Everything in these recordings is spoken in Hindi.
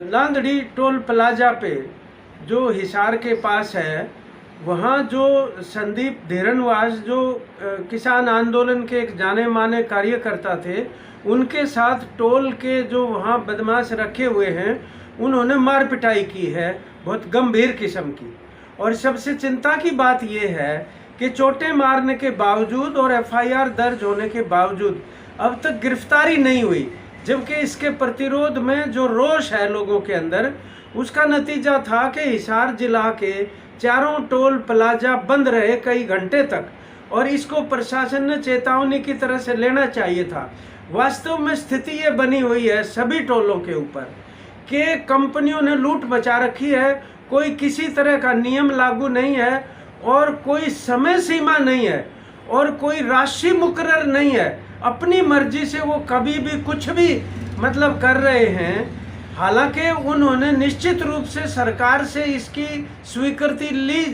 लांदड़ी टोल प्लाजा पे जो हिसार के पास है, वहाँ जो संदीप धीरनवास जो किसान आंदोलन के एक जाने माने कार्यकर्ता थे, उनके साथ टोल के जो वहाँ बदमाश रखे हुए हैं, उन्होंने मार पिटाई की है बहुत गंभीर किस्म की। और सबसे चिंता की बात यह है कि चोटें मारने के बावजूद और एफआईआर दर्ज होने के बावजूद अब तक गिरफ्तारी नहीं हुई, जबकि इसके प्रतिरोध में जो रोष है लोगों के अंदर, उसका नतीजा था कि हिसार जिला के चारों टोल प्लाजा बंद रहे कई घंटे तक, और इसको प्रशासन ने चेतावनी की तरह से लेना चाहिए था। वास्तव में स्थिति ये बनी हुई है सभी टोलों के ऊपर कि कंपनियों ने लूट मचा रखी है, कोई किसी तरह का नियम लागू नहीं है और कोई समय सीमा नहीं है और कोई राशि मुकर्रर नहीं है। अपनी मर्जी से वो कभी भी कुछ भी मतलब कर रहे हैं। हालांकि उन्होंने निश्चित रूप से सरकार से इसकी स्वीकृति ली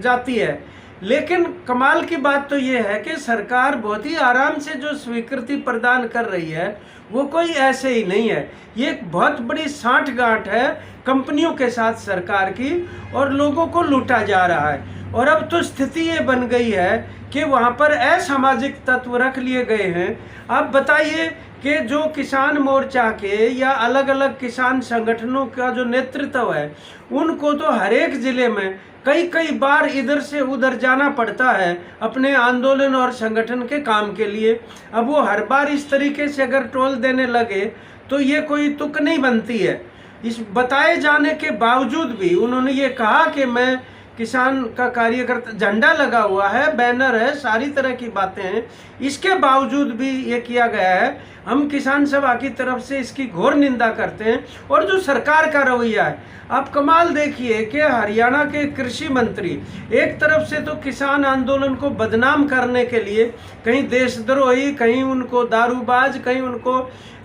जाती है, लेकिन कमाल की बात तो ये है कि सरकार बहुत ही आराम से जो स्वीकृति प्रदान कर रही है वो कोई ऐसे ही नहीं है। ये एक बहुत बड़ी सांठगांठ है कंपनियों के साथ सरकार की, और लोगों को लूटा जा रहा है। और अब तो स्थिति ये बन गई है कि वहाँ पर असामाजिक तत्व रख लिए गए हैं। आप बताइए कि जो किसान मोर्चा के या अलग अलग किसान संगठनों का जो नेतृत्व है, उनको तो हर एक जिले में कई बार इधर से उधर जाना पड़ता है अपने आंदोलन और संगठन के काम के लिए। अब वो हर बार इस तरीके से अगर टोल देने लगे तो ये कोई तुक नहीं बनती है। इस बताए जाने के बावजूद भी उन्होंने ये कहा कि मैं किसान का कार्यकर्ता, झंडा लगा हुआ है, बैनर है, सारी तरह की बातें हैं, इसके बावजूद भी ये किया गया है। हम किसान सभा की तरफ से इसकी घोर निंदा करते हैं। और जो सरकार का रवैया है, आप कमाल देखिए कि हरियाणा के कृषि मंत्री एक तरफ से तो किसान आंदोलन को बदनाम करने के लिए कहीं देशद्रोही, कहीं उनको दारूबाज, कहीं उनको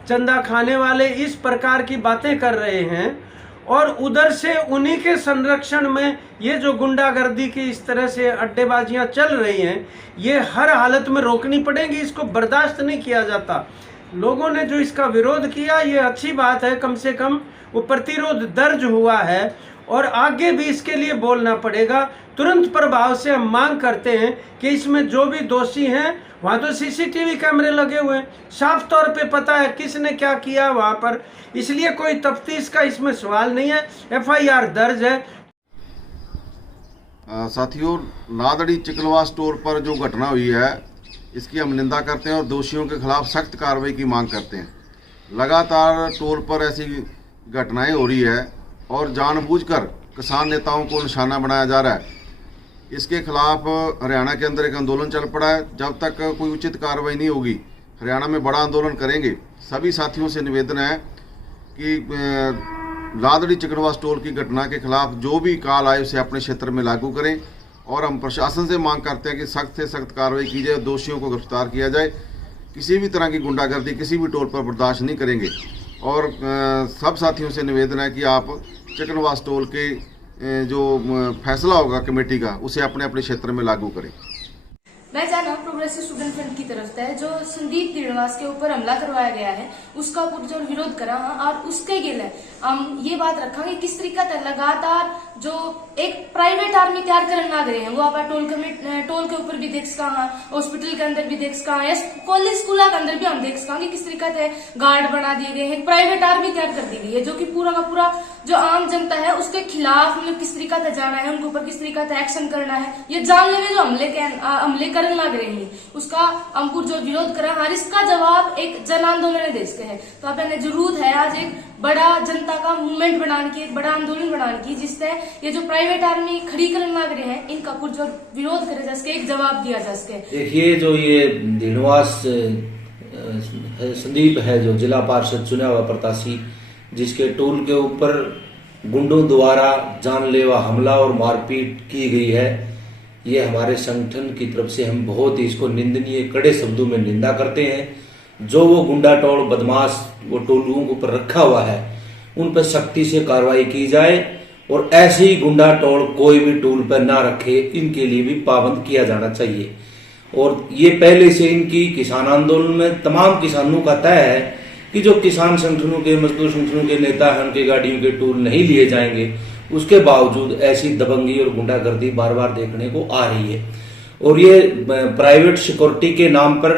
चंदा खाने वाले, इस प्रकार की बातें कर रहे हैं, और उधर से उन्हीं के संरक्षण में ये जो गुंडागर्दी की इस तरह से अड्डेबाजियां चल रही हैं, ये हर हालत में रोकनी पड़ेगी। इसको बर्दाश्त नहीं किया जाता। लोगों ने जो इसका विरोध किया, ये अच्छी बात है, कम से कम वो प्रतिरोध दर्ज हुआ है, और आगे भी इसके लिए बोलना पड़ेगा। तुरंत प्रभाव से हम मांग करते हैं कि इसमें जो भी दोषी हैं, वहाँ तो सीसीटीवी कैमरे लगे हुए हैं, साफ तौर पे पता है किसने क्या किया वहाँ पर, इसलिए कोई तफ्तीश का इसमें सवाल नहीं है, एफआईआर दर्ज है। साथियों, लांदड़ी चिकलवास टोल पर जो घटना हुई है, इसकी हम निंदा करते हैं और दोषियों के खिलाफ सख्त कार्रवाई की मांग करते हैं। लगातार टोल पर ऐसी घटनाएं हो रही है और जानबूझकर किसान नेताओं को निशाना बनाया जा रहा है। इसके खिलाफ हरियाणा के अंदर एक आंदोलन चल पड़ा है। जब तक कोई उचित कार्रवाई नहीं होगी, हरियाणा में बड़ा आंदोलन करेंगे। सभी साथियों से निवेदन है कि लांदड़ी चिकलवास टोल की घटना के खिलाफ जो भी कॉल आए उसे अपने क्षेत्र में लागू करें, और हम प्रशासन से मांग करते हैं कि सख्त से सख्त कार्रवाई की जाए, दोषियों को गिरफ्तार किया जाए। किसी भी तरह की गुंडागर्दी किसी भी टोल पर बर्दाश्त नहीं करेंगे। और सब साथियों से निवेदन है कि आप चिकलवास टोल के जो फैसला होगा कमेटी का, उसे अपने अपने क्षेत्र में लागू करें। मैं जाना प्रोग्रेसिव स्टूडेंट फ्रंट की तरफ से जो संदीप धीरनवास के ऊपर हमला करवाया गया है, उसका पुरजोर विरोध करा और उसके गिले हम ये बात रखेंगे किस तरीका से लगातार जो एक प्राइवेट आर्मी तैयार करने लग रहे हैं, वो आप टोल के ऊपर भी देख सका, हॉस्पिटल के अंदर भी देख सका, कॉलेज स्कूल के अंदर भी हम देख सका किस तरीका से गार्ड बना दिए गए हैं, प्राइवेट आर्मी तैयार कर दी गई है, जो कि पूरा का पूरा जो आम जनता है उसके खिलाफ मतलब किस तरीका से जाना है, उनके ऊपर किस तरीका से एक्शन करना है, ये जानने में जो हमले करने लग रहे हैं, उसका हम जो विरोध करा। हर इसका जवाब एक जन आंदोलन देश के है। तो अब जरूरत है आज एक बड़ा जनता का मूवमेंट बनाने की, एक बड़ा आंदोलन बनाने की, जिससे ये जो प्राइवेट आर्मी खड़ी करने लग रहे हैं, इनका जो विरोध करे जा सके, एक जवाब दिया जा सके। देखिए, जो ये धीरनवास संदीप है, जो जिला पार्षद चुना हुआ प्रत्याशी, जिसके टोल के ऊपर गुंडों द्वारा जानलेवा हमला और मारपीट की गई है, ये हमारे संगठन की तरफ से हम बहुत ही इसको निंदनीय कड़े शब्दों में निंदा करते हैं। जो वो गुंडा टोल बदमाश वो टोलुओं के ऊपर रखा हुआ है, उन पर सख्ती से कार्रवाई की जाए, और ऐसे ही गुंडा टोल कोई भी टोल पर ना रखे, इनके लिए भी पाबंद किया जाना चाहिए। और ये पहले से इनकी किसान आंदोलन में तमाम किसानों का तय है कि जो किसान संगठनों के, मजदूर संगठनों के नेता हैं, उनके गाड़ियों के टोल नहीं लिए जाएंगे, उसके बावजूद ऐसी दबंगी और गुंडागर्दी बार बार देखने को आ रही है। और ये प्राइवेट सिक्योरिटी के नाम पर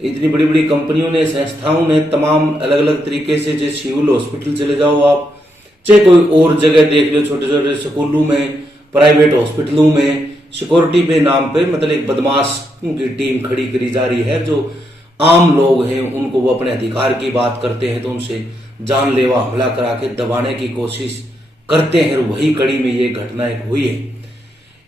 इतनी बड़ी बड़ी कंपनियों ने, संस्थाओं ने तमाम अलग अलग तरीके से, जैसे सिविल हॉस्पिटल चले जाओ आप, चाहे कोई और जगह देख लो, छोटे छोटे स्कूलों में, प्राइवेट हॉस्पिटलों में, सिक्योरिटी पे नाम पे मतलब एक बदमाश की टीम खड़ी करी जा रही है। जो आम लोग हैं उनको वो अपने अधिकार की बात करते हैं तो उनसे जानलेवा हमला करा के दबाने की कोशिश करते हैं। वही कड़ी में ये घटनाएं हुई है।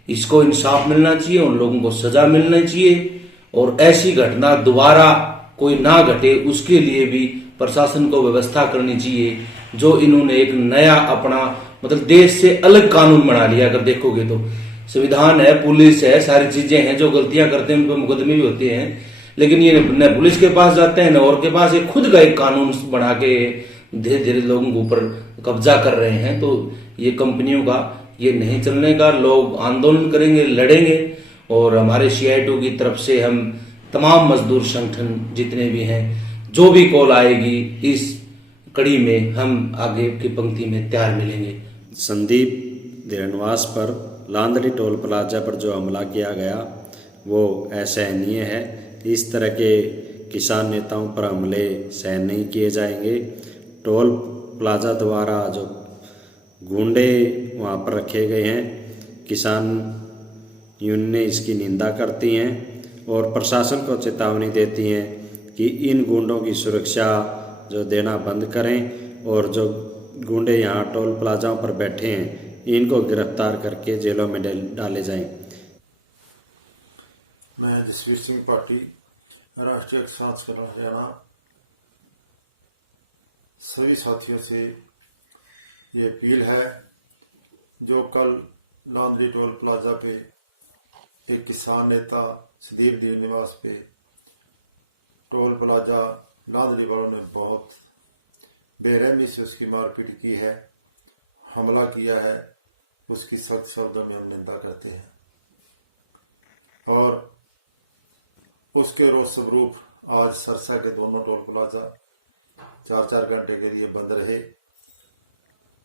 इसको इंसाफ मिलना चाहिए, उन लोगों को सजा मिलना चाहिए और ऐसी घटना दोबारा कोई ना घटे उसके लिए भी प्रशासन को व्यवस्था करनी चाहिए। जो इन्होंने एक नया अपना मतलब देश से अलग कानून बना लिया। अगर देखोगे तो संविधान है, पुलिस है, सारी चीजें हैं, जो गलतियां करते हैं उन पर मुकदमे भी होते हैं, लेकिन ये न पुलिस के पास जाते हैं न और के पास, एक खुद का एक कानून बना के धीरे धीरे लोगों के ऊपर कब्जा कर रहे हैं। तो ये कंपनियों का ये नहीं चलने का, लोग आंदोलन करेंगे, लड़ेंगे और हमारे CITO की तरफ से हम तमाम मजदूर संगठन जितने भी हैं, जो भी कॉल आएगी इस कड़ी में हम आगे की पंक्ति में तैयार मिलेंगे। संदीप धीरणवास पर लांदड़ी टोल प्लाजा पर जो हमला किया गया वो असहनीय है। इस तरह के किसान नेताओं पर हमले सहन नहीं किए जाएंगे। टोल प्लाजा द्वारा जो गुंडे वहाँ पर रखे गए हैं, किसान यूनियनें इसकी निंदा करती हैं और प्रशासन को चेतावनी देती हैं कि इन गुंडों की सुरक्षा जो देना बंद करें और जो गुंडे यहाँ टोल प्लाजाओं पर बैठे हैं इनको गिरफ्तार करके जेलों में डाले जाएं। मैं जसवीर सिंह पाटी, राष्ट्रीय किसान संगठन हरियाणा, सभी साथियों से ये अपील है, जो कल लांदड़ी टोल प्लाजा पे एक किसान नेता संदीप धीरणवास पे टोल प्लाजा लांदड़ी वालों ने बहुत बेरहमी से उसकी मारपीट की है, हमला किया है, उसकी सख्त शब्दों में हम निंदा करते हैं। और उसके रोष स्वरूप आज सरसा के दोनों टोल प्लाजा 4-4 घंटे के लिए बंद रहे।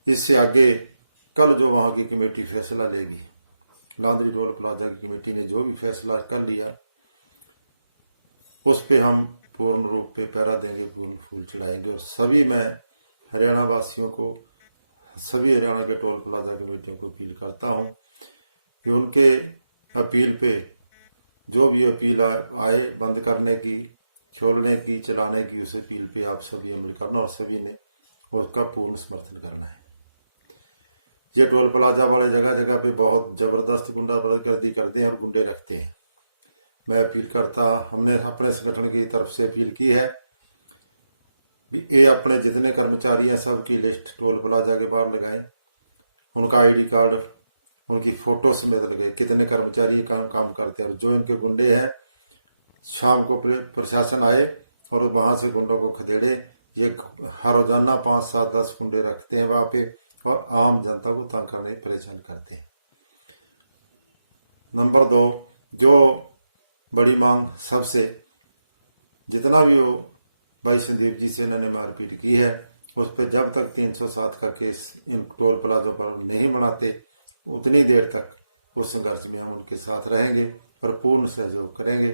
इससे आगे कल जो वहाँ की कमेटी फैसला लेगी, लांदड़ी टोल प्लाजा की कमेटी ने जो भी फैसला कर लिया उस पे हम पूर्ण रूप पे पहरा देंगे, पूर्ण फूल चढ़ाएंगे। और सभी मैं हरियाणा वासियों को, सभी हरियाणा के टोल प्लाजा कमेटियों को अपील करता हूं कि उनके अपील पे जो भी अपील आए बंद करने की, छोड़ने की, चलाने की, उस अपील पे आप सभी अमल करना और सभी ने उसका पूर्ण समर्थन करना है। ये टोल प्लाजा वाले जगह जगह पे बहुत जबरदस्त गुंडागर्दी करते हैं और गुंडे रखते हैं। मैं अपील करता, हमने अपने संगठन की तरफ से अपील की है भी ये अपने जितने कर्मचारी हैं सबकी लिस्ट टोल प्लाजा के बाहर लगाएं, उनका ID कार्ड, उनकी फोटो समेत लगाए, कितने कर्मचारी काम करते हैं। और जो इनके गुंडे हैं, शाम को प्रशासन आए और वहां से गुंडों को खदेड़े। ये हर रोजाना 5, 7, 10 गुंडे रखते हैं वहां पे और आम जनता को तंग करने की परेशान करते हैं। नंबर 2, जो बड़ी मांग सबसे, जितना भी वो भाई संदीप जी से इन्होंने मारपीट की है उस पर जब तक 307 का केस इन टोल प्लाजों पर नहीं बनाते उतनी देर तक उस संघर्ष में हम उनके साथ रहेंगे और पूर्ण सहयोग करेंगे।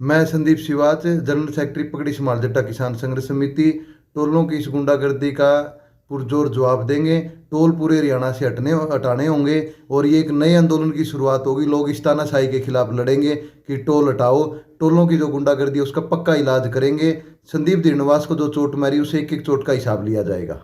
मैं संदीप सिवाच, जनरल सेक्रेटरी पगड़ी समाल जट्टा किसान संघर्ष समिति। टोलों की इस गुंडागर्दी का पुरजोर जवाब देंगे। टोल पूरे हरियाणा से हटाने होंगे और ये एक नए आंदोलन की शुरुआत होगी। लोग इस तानाशाही के खिलाफ लड़ेंगे कि टोल हटाओ। टोलों की जो गुंडागर्दी है उसका पक्का इलाज करेंगे। संदीप धीरणवास को जो चोट मारी उसे एक एक चोट का हिसाब लिया जाएगा।